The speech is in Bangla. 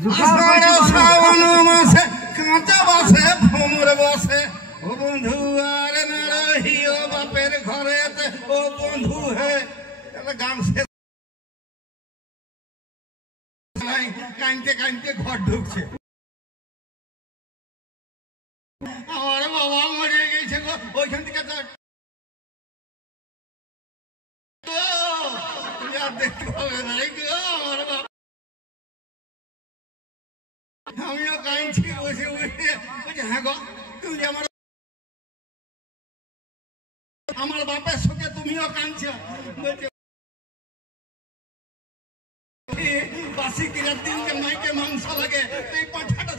শ্রাবণ মাসে কাঁচা বাসে ভ্রমর বসে ও বন্ধু আর রহিও বাপের ঘরে ও বন্ধু হে গান শেষ কাঁদতে কাঁদতে ঘর ঢুকছে আমার বাবা মরে গেছে গো ওইখান থেকে দেখতে হবে নাই গো আমার বাবা আমিও কাঁদছি বসে বসে বলছি হ্যাঁ গো তুমি আমার বাপের সঙ্গে তুমিও কাঁদছো বলছে বাসি কিরার দিনকে মাইকে মাংস লাগে এই পাঠাটা